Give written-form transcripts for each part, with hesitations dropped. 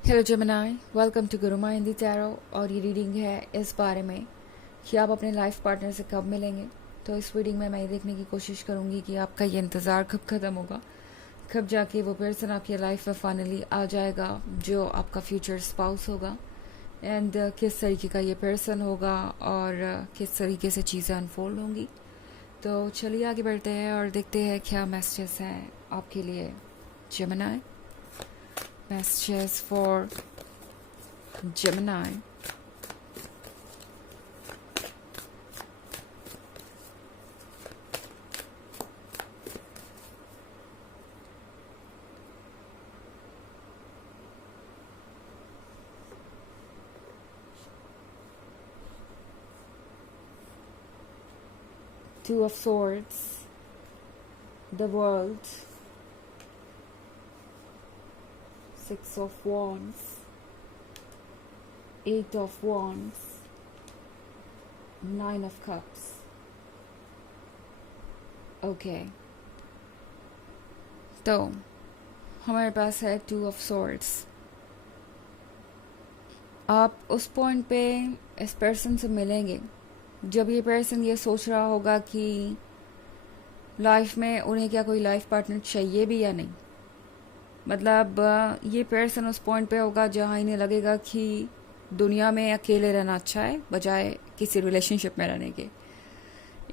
Hello Gemini, welcome to Guru माइंदी tarot. और ये reading है इस बारे में कि आप अपने लाइफ पार्टनर से कब मिलेंगे। तो इस रीडिंग में मैं ये देखने की कोशिश करूँगी कि आपका ये इंतज़ार कब ख़त्म होगा, कब जाके वो पर्सन आपकी लाइफ में फाइनली आ जाएगा जो आपका फ्यूचर स्पाउस होगा, एंड किस तरीके का ये पर्सन होगा और किस तरीके से चीज़ें अनफोल्ड होंगी। तो चलिए आगे बढ़ते हैं और देखते हैं क्या मैसेजेस हैं आपके लिए Gemini. Messages for Gemini. Two of Swords, the World, Six of Wands, Eight of Wands, Nine of Cups. Okay, तो हमारे पास है टू ऑफ सॉर्ड्स। आप उस पॉइंट पे इस पर्सन से मिलेंगे जब ये पर्सन ये सोच रहा होगा कि लाइफ में उन्हें क्या कोई लाइफ पार्टनर चाहिए भी या नहीं। मतलब ये पर्सन उस पॉइंट पे होगा जहाँ इन्हें लगेगा कि दुनिया में अकेले रहना अच्छा है बजाय किसी रिलेशनशिप में रहने के।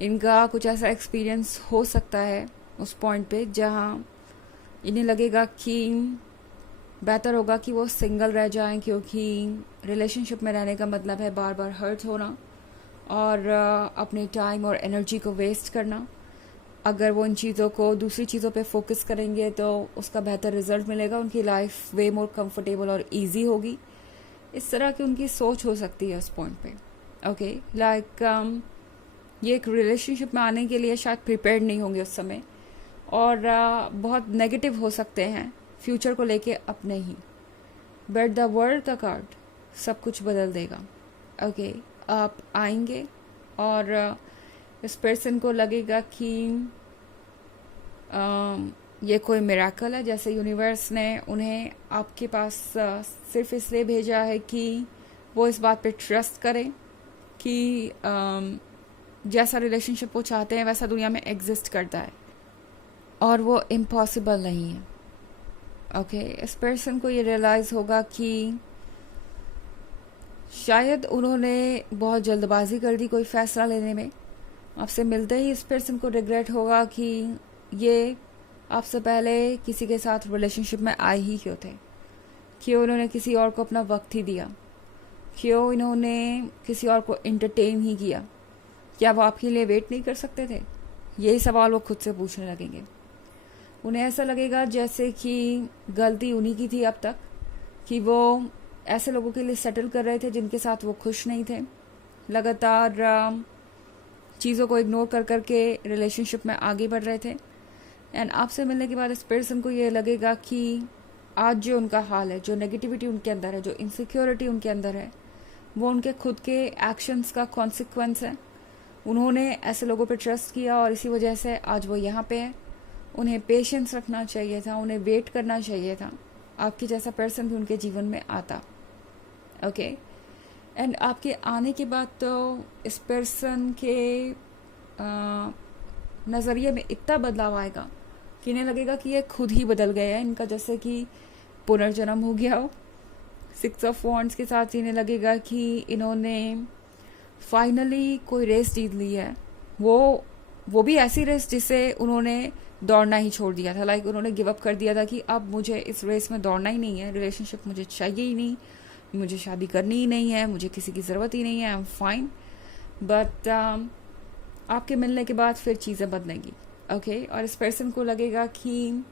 इनका कुछ ऐसा एक्सपीरियंस हो सकता है उस पॉइंट पे जहाँ इन्हें लगेगा कि बेहतर होगा कि वो सिंगल रह जाएं, क्योंकि रिलेशनशिप में रहने का मतलब है बार बार हर्ट होना और अपने टाइम और एनर्जी को वेस्ट करना। अगर वो इन चीज़ों को दूसरी चीज़ों पे फोकस करेंगे तो उसका बेहतर रिजल्ट मिलेगा, उनकी लाइफ वे मोर कंफर्टेबल और इजी होगी। इस तरह की उनकी सोच हो सकती है उस पॉइंट पे। ओके, लाइक ये एक रिलेशनशिप में आने के लिए शायद प्रिपेयर्ड नहीं होंगे उस समय और बहुत नेगेटिव हो सकते हैं फ्यूचर को लेके अपने ही। बट द वर्ल्ड का कार्ड सब कुछ बदल देगा। ओके, आप आएंगे और इस पर्सन को लगेगा कि ये कोई मिराकल है, जैसे यूनिवर्स ने उन्हें आपके पास सिर्फ इसलिए भेजा है कि वो इस बात पे ट्रस्ट करें कि जैसा रिलेशनशिप वो चाहते हैं वैसा दुनिया में एग्जिस्ट करता है और वो इम्पॉसिबल नहीं है। ओके, इस पर्सन को ये रियलाइज़ होगा कि शायद उन्होंने बहुत जल्दबाजी कर दी कोई फैसला लेने में। आपसे मिलते ही इस पर्सन को रिग्रेट होगा कि ये आपसे पहले किसी के साथ रिलेशनशिप में आए ही क्यों थे, क्यों उन्होंने किसी और को अपना वक्त ही दिया, क्यों इन्होंने किसी और को इंटरटेन ही किया। क्या वो आपके लिए वेट नहीं कर सकते थे? यही सवाल वो खुद से पूछने लगेंगे। उन्हें ऐसा लगेगा जैसे कि गलती उन्हीं की थी अब तक, कि वो ऐसे लोगों के लिए सेटल कर रहे थे जिनके साथ वो खुश नहीं थे। लगातार चीज़ों को इग्नोर कर करके रिलेशनशिप में आगे बढ़ रहे थे। एंड आपसे मिलने के बाद इस पर्सन को ये लगेगा कि आज जो उनका हाल है, जो नेगेटिविटी उनके अंदर है, जो इनसिक्योरिटी उनके अंदर है, वो उनके खुद के एक्शंस का कॉन्सिक्वेंस है। उन्होंने ऐसे लोगों पर ट्रस्ट किया और इसी वजह से आज वो यहाँ पे है। उन्हें पेशेंस रखना चाहिए था, उन्हें वेट करना चाहिए था। आपके जैसा पर्सन भी उनके जीवन में आता। ओके, एंड आपके आने के बाद तो इस पर्सन के नज़रिए में इतना बदलाव आएगा कि इन्हें लगेगा कि ये खुद ही बदल गए हैं, इनका जैसे कि पुनर्जन्म हो गया हो। सिक्स ऑफ वॉन्ड्स के साथ इन्हें लगेगा कि इन्होंने फाइनली कोई रेस जीत ली है। वो भी ऐसी रेस जिसे उन्होंने दौड़ना ही छोड़ दिया था। लाइक उन्होंने गिव अप कर दिया था कि अब मुझे इस रेस में दौड़ना ही नहीं है, रिलेशनशिप मुझे चाहिए ही नहीं, मुझे शादी करनी ही नहीं है, मुझे किसी की ज़रूरत ही नहीं है, आई एम फाइन। बट आपके मिलने के बाद फिर चीज़ें बदलेंगी। ओके, और इस पर्सन को लगेगा कि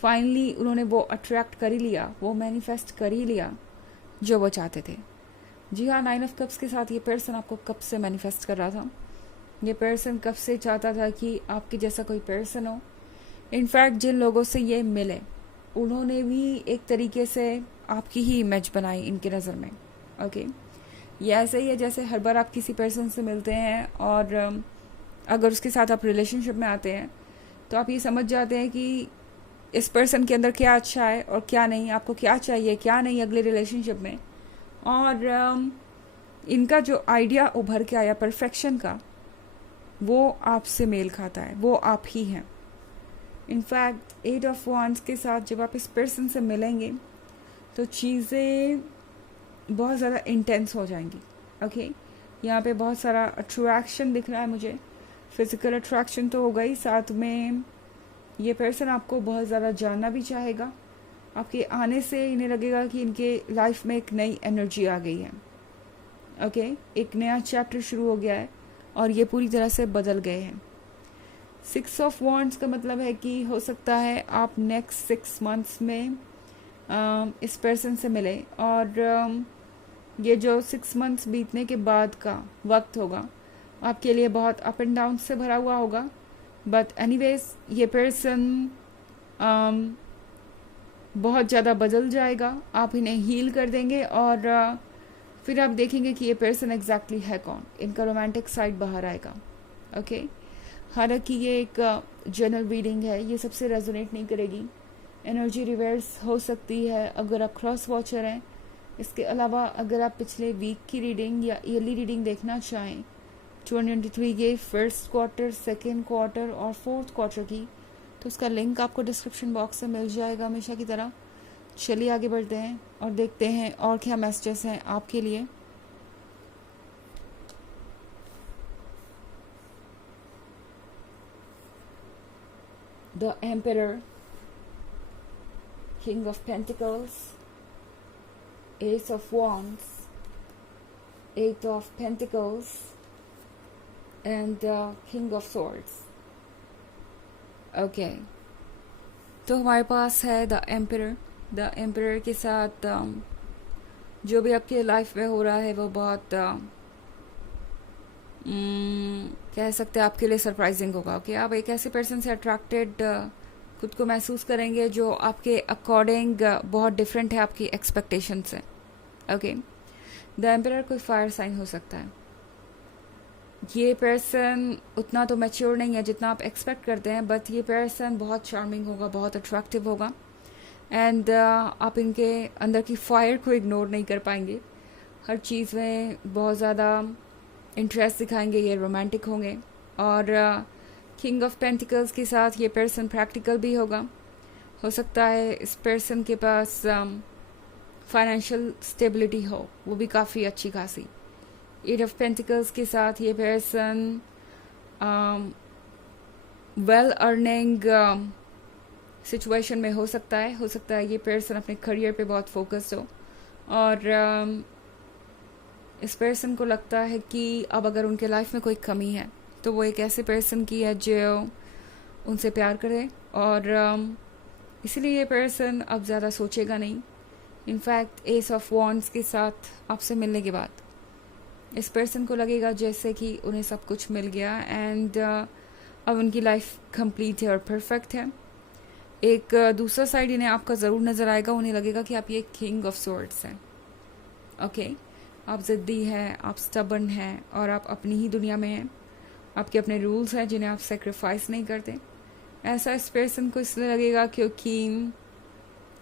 फाइनली उन्होंने वो अट्रैक्ट कर ही लिया, वो मैनिफेस्ट कर ही लिया जो वो चाहते थे। जी हाँ, नाइन ऑफ कप्स के साथ ये पर्सन आपको कब से मैनिफेस्ट कर रहा था। ये पर्सन कब से चाहता था कि आपके जैसा कोई पर्सन हो। इनफैक्ट जिन लोगों से ये मिले उन्होंने भी एक तरीके से आपकी ही इमेज बनाई इनकी नज़र में। ओके, ये ऐसे ही है जैसे हर बार आप किसी पर्सन से मिलते हैं और अगर उसके साथ आप रिलेशनशिप में आते हैं तो आप ये समझ जाते हैं कि इस पर्सन के अंदर क्या अच्छा है और क्या नहीं, आपको क्या चाहिए क्या नहीं अगले रिलेशनशिप में। और इनका जो आइडिया उभर के आया परफेक्शन का, वो आपसे मेल खाता है, वो आप ही हैं। इनफैक्ट 8 ऑफ वांड्स के साथ जब आप इस पर्सन से मिलेंगे तो चीज़ें बहुत ज़्यादा इंटेंस हो जाएंगी। ओके, यहाँ पे बहुत सारा अट्रैक्शन दिख रहा है मुझे। फिजिकल अट्रैक्शन तो होगा ही, साथ में ये पर्सन आपको बहुत ज़्यादा जानना भी चाहेगा। आपके आने से इन्हें लगेगा कि इनके लाइफ में एक नई एनर्जी आ गई है। ओके, एक नया चैप्टर शुरू हो गया है और ये पूरी तरह से बदल गए हैं। 6 ऑफ वॉन्ड्स का मतलब है कि हो सकता है आप नेक्स्ट 6 मंथ्स में इस पर्सन से मिले, और ये जो 6 मंथ्स बीतने के बाद का वक्त होगा आपके लिए बहुत अप एंड डाउन से भरा हुआ होगा। बट एनीवेज ये पर्सन बहुत ज़्यादा बदल जाएगा, आप इन्हें हील कर देंगे और फिर आप देखेंगे कि ये पर्सन एग्जैक्टली है कौन। इनका रोमांटिक साइड बाहर आएगा। ओके, हालांकि ये एक जनरल रीडिंग है, ये सबसे रेजोनेट नहीं करेगी। एनर्जी रिवर्स हो सकती है अगर आप क्रॉस वॉचर हैं। इसके अलावा अगर आप पिछले वीक की रीडिंग या ईयरली रीडिंग देखना चाहें 2023 के फर्स्ट क्वार्टर, सेकेंड क्वार्टर और फोर्थ क्वार्टर की, तो उसका लिंक आपको डिस्क्रिप्शन बॉक्स में मिल जाएगा हमेशा की तरह। चलिए आगे बढ़ते हैं और देखते हैं और क्या मैसेजेस हैं आपके लिए। The emperor, king of pentacles, S of wands, 8 of pentacles and king of swords. Okay, तो हमारे पास है द एम्परर। द एम्परर के साथ जो भी आपके लाइफ में हो रहा है वो बहुत कह सकते हैं आपके लिए सरप्राइजिंग होगा। ओके, आप एक ऐसे पर्सन से अट्रैक्टेड खुद को महसूस करेंगे जो आपके अकॉर्डिंग बहुत डिफरेंट है आपकी एक्सपेक्टेशन से। ओके, द एम्परर कोई फायर साइन हो सकता है। ये पर्सन उतना तो मैच्योर नहीं है जितना आप एक्सपेक्ट करते हैं, बट ये पर्सन बहुत चार्मिंग होगा, बहुत अट्रैक्टिव होगा एंड आप इनके अंदर की फायर को इग्नोर नहीं कर पाएंगे। हर चीज़ में बहुत ज़्यादा इंटरेस्ट दिखाएंगे, ये रोमांटिक होंगे। और किंग ऑफ पेंटिकल्स के साथ ये पर्सन प्रैक्टिकल भी होगा। हो सकता है इस पर्सन के पास फाइनेंशियल स्टेबिलिटी हो, वो भी काफ़ी अच्छी खासी। 8 ऑफ पेंटिकल्स के साथ ये पर्सन वेल अर्निंग सिचुएशन में हो सकता है ये पर्सन अपने करियर पे बहुत फोकस्ड हो और इस पर्सन को लगता है कि अब अगर उनके लाइफ में कोई कमी है तो वो एक ऐसे पर्सन की है जो उनसे प्यार करे, और इसलिए ये पर्सन अब ज़्यादा सोचेगा नहीं। इनफैक्ट एस ऑफ वॉन्ड्स के साथ आपसे मिलने के बाद इस पर्सन को लगेगा जैसे कि उन्हें सब कुछ मिल गया एंड अब उनकी लाइफ कंप्लीट है और परफेक्ट है। एक दूसरा साइड इन्हें आपका ज़रूर नज़र आएगा, उन्हें लगेगा कि आप ये किंग ऑफ सॉर्ड्स हैं। ओके, आप ज़िद्दी हैं, आप स्टबर्न हैं और आप अपनी ही दुनिया में हैं। आपके अपने रूल्स हैं जिन्हें आप सेक्रीफाइस नहीं करते। ऐसा इस पर्सन को इसलिए लगेगा क्योंकि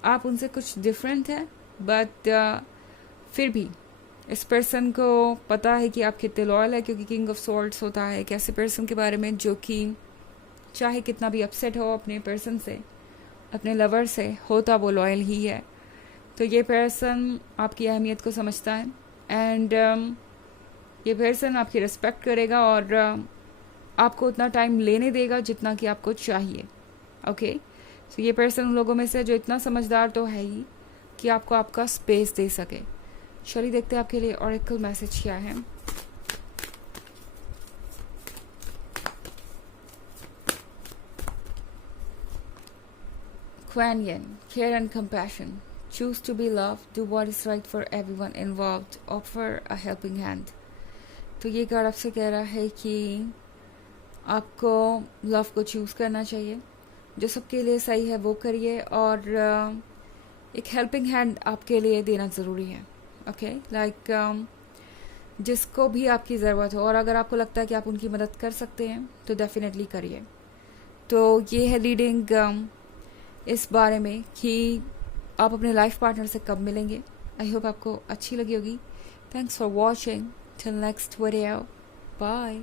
आप उनसे कुछ डिफरेंट हैं, बट फिर भी इस पर्सन को पता है कि आप कितने लॉयल है, क्योंकि किंग ऑफ सॉर्ड्स होता है एक ऐसे पर्सन के बारे में जो कि चाहे कितना भी अपसेट हो अपने पर्सन से, अपने लवर से, होता वो लॉयल ही है। तो ये पर्सन आपकी अहमियत को समझता है एंड ये पर्सन आपकी रिस्पेक्ट करेगा और आपको उतना टाइम लेने देगा जितना कि आपको चाहिए। ओके, तो ये पर्सन उन लोगों में से जो इतना समझदार तो है ही कि आपको आपका स्पेस दे सके। चलिए देखते हैं आपके लिए ऑरेकल मैसेज क्या है। Kuan Yin, care and compassion. Choose to be loved, do what is right for everyone involved, offer a helping hand. तो ये कार्ड आपसे कह रहा है कि आपको लव को चूज़ करना चाहिए, जो सबके लिए सही है वो करिए, और एक हेल्पिंग हैंड आपके लिए देना ज़रूरी है। ओके, लाइक जिसको भी आपकी ज़रूरत हो और अगर आपको लगता है कि आप उनकी मदद कर सकते हैं तो डेफिनेटली करिए। तो ये है रीडिंग इस बारे में कि आप अपने लाइफ पार्टनर से कब मिलेंगे। आई होप आपको अच्छी लगी होगी। Thanks for watching. Till next video, bye.